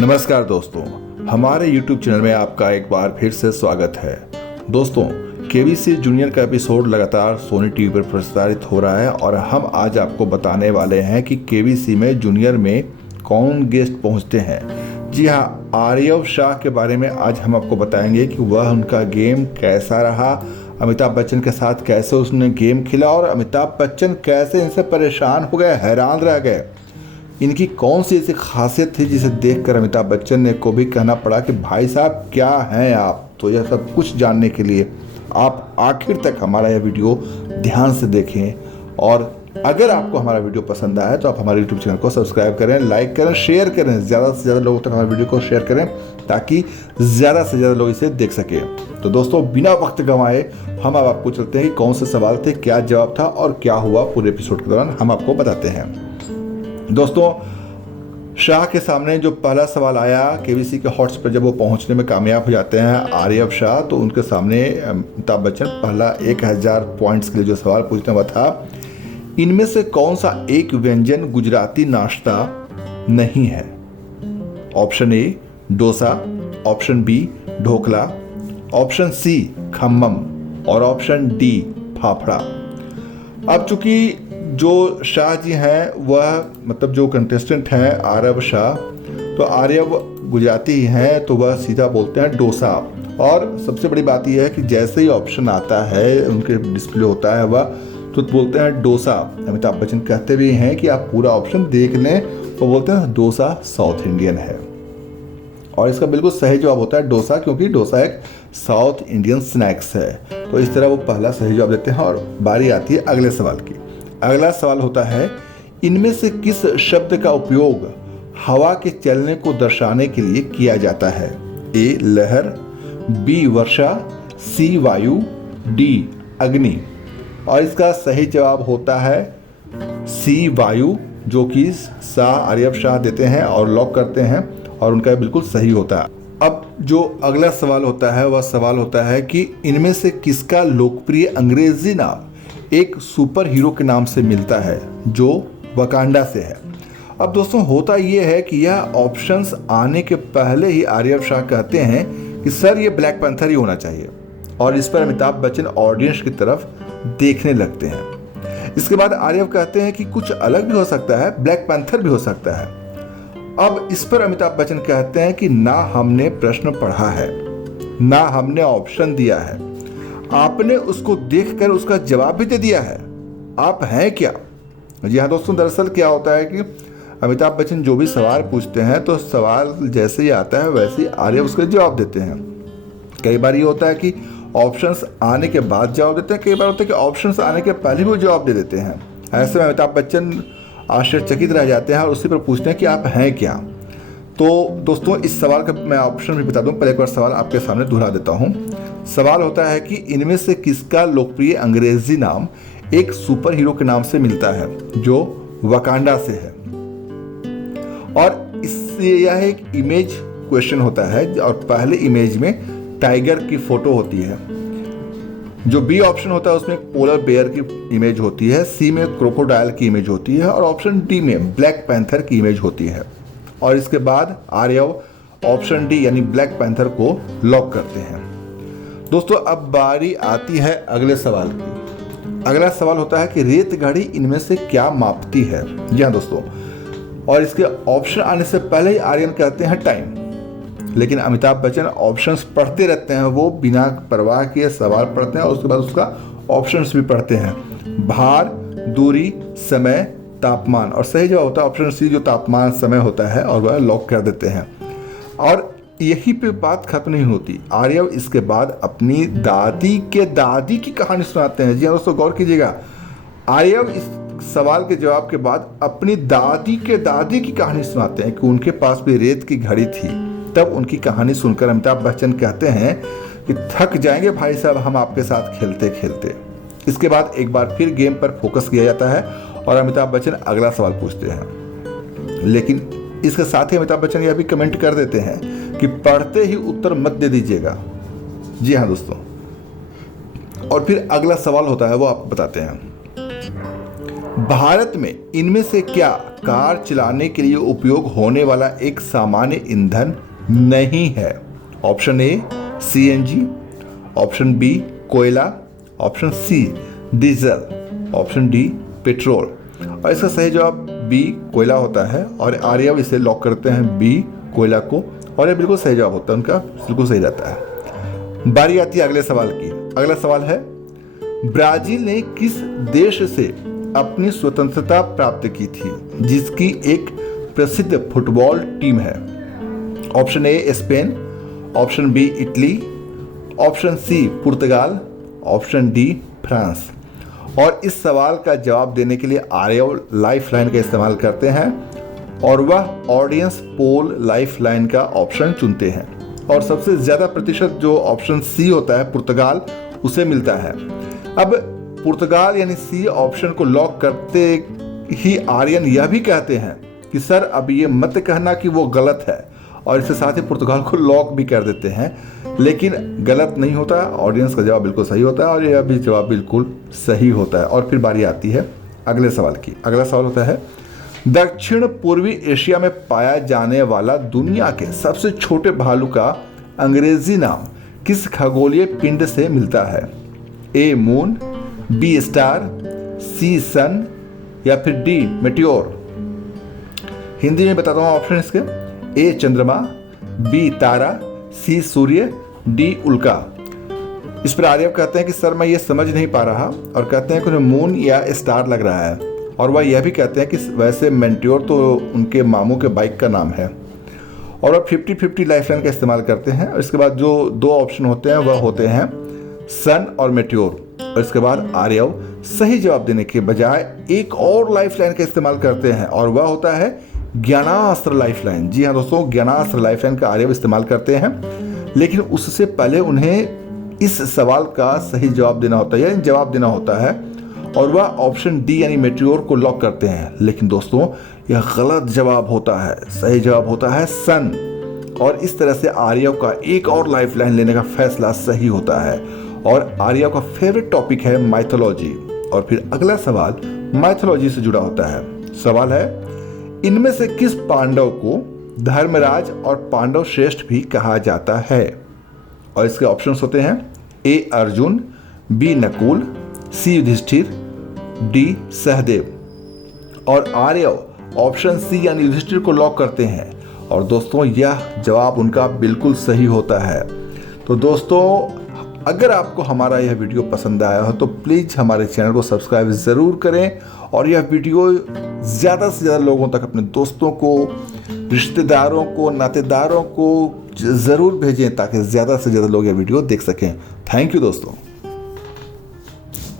नमस्कार दोस्तों, हमारे YouTube चैनल में आपका एक बार फिर से स्वागत है। दोस्तों, केबीसी जूनियर का एपिसोड लगातार सोनी टीवी पर प्रसारित हो रहा है और हम आज आपको बताने वाले हैं कि केबीसी में जूनियर में कौन गेस्ट पहुंचते हैं। जी हाँ, आर्यव शाह के बारे में आज हम आपको बताएंगे कि वह उनका गेम कैसा रहा, अमिताभ बच्चन के साथ कैसे उसने गेम खेला और अमिताभ बच्चन कैसे इनसे परेशान हो गए, हैरान रह गए। इनकी कौन सी ऐसी खासियत थी जिसे देखकर अमिताभ बच्चन ने को भी कहना पड़ा कि भाई साहब क्या हैं आप। तो यह सब कुछ जानने के लिए आप आखिर तक हमारा यह वीडियो ध्यान से देखें और अगर आपको हमारा वीडियो पसंद आया तो आप हमारे यूट्यूब चैनल को सब्सक्राइब करें, लाइक करें, शेयर करें, ज़्यादा से ज़्यादा लोगों तक हमारे वीडियो को शेयर करें ताकि ज़्यादा से ज़्यादा लोग इसे देख सकें। तो दोस्तों, बिना वक्त गंवाए हम अब आपको चलते हैं कि कौन से सवाल थे, क्या जवाब था और क्या हुआ पूरे एपिसोड के दौरान हम आपको बताते हैं। दोस्तों, शाह के सामने जो पहला सवाल आया केबीसी के हॉट्स पर, जब वो पहुंचने में कामयाब हो जाते हैं आर्यव शाह, तो उनके सामने अमिताभ बच्चन पहला 1000 पॉइंट्स के लिए जो सवाल पूछने हुआ था, इनमें से कौन सा एक व्यंजन गुजराती नाश्ता नहीं है। Option A dosa, option B dhokla, option C khaman और ऑप्शन डी फाफड़ा। अब चूंकि जो शाह जी हैं वह मतलब जो कंटेस्टेंट हैं आर्यव शाह, तो आर्यव गुजराती ही हैं तो वह सीधा बोलते हैं डोसा। और सबसे बड़ी बात यह है कि जैसे ही ऑप्शन आता है उनके डिस्प्ले होता है वह तो बोलते हैं डोसा। अमिताभ बच्चन कहते भी हैं कि आप पूरा ऑप्शन देख लें, तो बोलते हैं डोसा साउथ इंडियन है और इसका बिल्कुल सही जवाब होता है डोसा, क्योंकि डोसा एक साउथ इंडियन स्नैक्स है। तो इस तरह वो पहला सही जवाब देते हैं और बारी आती है अगले सवाल की। अगला सवाल होता है, इनमें से किस शब्द का उपयोग हवा के चलने को दर्शाने के लिए किया जाता है। ए लहर, बी वर्षा, सी वायु, डी अग्नि। और इसका सही जवाब होता है सी वायु, जो कि शाह आर्यव शाह देते हैं और लॉक करते हैं और उनका बिल्कुल सही होता है। अब जो अगला सवाल होता है वह सवाल होता है कि इनमें से किसका लोकप्रिय अंग्रेजी नाम एक सुपर हीरो के नाम से मिलता है जो वकांडा से है। अब दोस्तों, होता यह है कि यह ऑप्शंस आने के पहले ही आर्यव शाह कहते हैं कि सर ये ब्लैक पैंथर ही होना चाहिए और इस पर अमिताभ बच्चन ऑडियंस की तरफ देखने लगते हैं। इसके बाद आर्यव कहते हैं कि कुछ अलग भी हो सकता है, ब्लैक पैंथर भी हो सकता है। अब इस पर अमिताभ बच्चन कहते हैं कि ना हमने प्रश्न पढ़ा है, ना हमने ऑप्शन दिया है, आपने उसको देखकर उसका जवाब भी दे दिया है, आप हैं क्या। जी हाँ दोस्तों, दरअसल क्या होता है कि अमिताभ बच्चन जो भी सवाल पूछते हैं तो सवाल जैसे ही आता है वैसे ही आर्यव उसका जवाब देते हैं। कई बार ये होता है कि ऑप्शंस आने के बाद जवाब देते हैं, कई बार होता है कि ऑप्शंस आने के पहले भी वो जवाब दे देते हैं। ऐसे में अमिताभ बच्चन आश्चर्यचकित रह जाते हैं और उसी पर पूछते हैं कि आप हैं क्या। तो दोस्तों, इस सवाल का मैं ऑप्शन भी बता दूं, पहले एक बार सवाल आपके सामने दोहरा देता हूं। सवाल होता है कि इनमें से किसका लोकप्रिय अंग्रेजी नाम एक सुपर हीरो के नाम से मिलता है जो वकांडा से है। और इससे यह एक इमेज क्वेश्चन होता है और पहले इमेज में टाइगर की फोटो होती है। जो बी ऑप्शन होता है उसमें पोलर बेयर की इमेज होती है, सी में क्रोकोडाइल की इमेज होती है और ऑप्शन डी में ब्लैक पैंथर की इमेज होती है। और इसके बाद आर्यव ऑप्शन डी यानी ब्लैक पैंथर को लॉक करते हैं। दोस्तों, अब बारी आती है अगले सवाल की। अगला सवाल होता है कि रेत घड़ी इनमें से क्या मापती है। जी हाँ दोस्तों, और इसके ऑप्शन आने से पहले ही आर्यन कहते हैं टाइम, लेकिन अमिताभ बच्चन ऑप्शंस पढ़ते रहते हैं, वो बिना परवाह किए सवाल पढ़ते हैं और उसके बाद उसका ऑप्शंस भी पढ़ते हैं। भार, दूरी, समय, तापमान। और सही जवाब होता है ऑप्शन सी, जो तापमान समय होता है, और वह लॉक कर देते हैं। और यही पे बात खत्म नहीं होती, आर्यव इसके बाद अपनी दादी के दादी की कहानी सुनाते हैं। जी हाँ दोस्तों, गौर कीजिएगा, आर्यव इस सवाल के जवाब के बाद अपनी दादी के दादी की कहानी सुनाते हैं कि उनके पास भी रेत की घड़ी थी। तब उनकी कहानी सुनकर अमिताभ बच्चन कहते हैं कि थक जाएंगे भाई साहब हम आपके साथ खेलते खेलते। इसके बाद एक बार फिर गेम पर फोकस किया जाता है और अमिताभ बच्चन अगला सवाल पूछते हैं। लेकिन इसके साथ ही अमिताभ बच्चन यह भी कमेंट कर देते हैं कि पढ़ते ही उत्तर मत दे दीजिएगा। जी हाँ दोस्तों, और फिर अगला सवाल होता है वो आप बताते हैं। भारत में इनमें से क्या कार चलाने के लिए उपयोग होने वाला एक सामान्य ईंधन नहीं है? Option A CNG, option B कोयला, option C diesel, option D petrol. और इसका सही जवाब बी कोयला होता है और आर्यव इसे लॉक करते हैं बी कोयला को, और ये बिल्कुल सही जवाब होता है उनका, बिल्कुल सही रहता है। बारी आती है अगले सवाल की। अगला सवाल है, ब्राजील ने किस देश से अपनी स्वतंत्रता प्राप्त की थी जिसकी एक प्रसिद्ध फुटबॉल टीम है? Option A Spain, option B Italy, option C पुर्तगाल, ऑप्शन डी फ्रांस। और इस सवाल का जवाब देने के लिए आर्यव लाइफलाइन का इस्तेमाल करते हैं और वह ऑडियंस पोल लाइफलाइन का ऑप्शन चुनते हैं, और सबसे ज़्यादा प्रतिशत जो ऑप्शन सी होता है पुर्तगाल उसे मिलता है। अब पुर्तगाल यानी सी ऑप्शन को लॉक करते ही आर्यन यह भी कहते हैं कि सर अब ये मत कहना कि वो गलत है, और इसके साथ ही पुर्तगाल को लॉक भी कर देते हैं, लेकिन गलत नहीं होता। ऑडियंस का जवाब बिल्कुल सही होता है और यह भी जवाब बिल्कुल सही होता है। और फिर बारी आती है अगले सवाल की। अगला सवाल होता है, दक्षिण पूर्वी एशिया में पाया जाने वाला दुनिया के सबसे छोटे भालू का अंग्रेजी नाम किस खगोलीय पिंड से मिलता है? ए मून, बी स्टार, सी सन, या फिर डी मेटियोर। हिंदी में बताता हूँ ऑप्शन इसके, ए चंद्रमा, बी तारा, सी सूर्य, डी उल्का। इस पर आर्यव कहते हैं कि सर मैं ये समझ नहीं पा रहा, और कहते हैं कि उन्हें मून या स्टार लग रहा है, और वह यह भी कहते हैं कि वैसे मेटियोर तो उनके मामू के बाइक का नाम है। और वह 50-50 लाइफलाइन का इस्तेमाल करते हैं। और इसके बाद जो दो ऑप्शन होते हैं वह होते हैं सन और मेटियोर। और इसके बाद आर्यव सही जवाब देने के बजाय एक और लाइफलाइन का इस्तेमाल करते हैं, और वह होता है ज्ञानास्त्र लाइफलाइन। जी हाँ दोस्तों, ज्ञानास्त्र लाइफलाइन का आर्यव इस्तेमाल करते हैं, लेकिन उससे पहले उन्हें इस सवाल का सही जवाब देना होता है, यानी जवाब देना होता है, और वह ऑप्शन डी यानी मेटियोर को लॉक करते हैं। लेकिन दोस्तों यह गलत जवाब होता है, सही जवाब होता है सन। और इस तरह से आर्यव का एक और लाइफलाइन लेने का फैसला सही होता है। और आर्यव का फेवरेट टॉपिक है माइथोलॉजी। और फिर अगला सवाल माइथोलॉजी से जुड़ा होता है। सवाल है, इनमें से किस पांडव को धर्मराज और पांडव श्रेष्ठ भी कहा जाता है? और इसके ऑप्शंस होते हैं ए अर्जुन, बी नकुल, सी युधिष्ठिर, डी सहदेव। और आर्यव ऑप्शन सी यानी युधिष्ठिर को लॉक करते हैं, और दोस्तों यह जवाब उनका बिल्कुल सही होता है। तो दोस्तों अगर आपको हमारा यह वीडियो पसंद आया हो तो प्लीज़ हमारे चैनल को सब्सक्राइब ज़रूर करें, और यह वीडियो ज़्यादा से ज़्यादा लोगों तक, अपने दोस्तों को, रिश्तेदारों को, नातेदारों को ज़रूर भेजें ताकि ज़्यादा से ज़्यादा लोग यह वीडियो देख सकें। थैंक यू दोस्तों।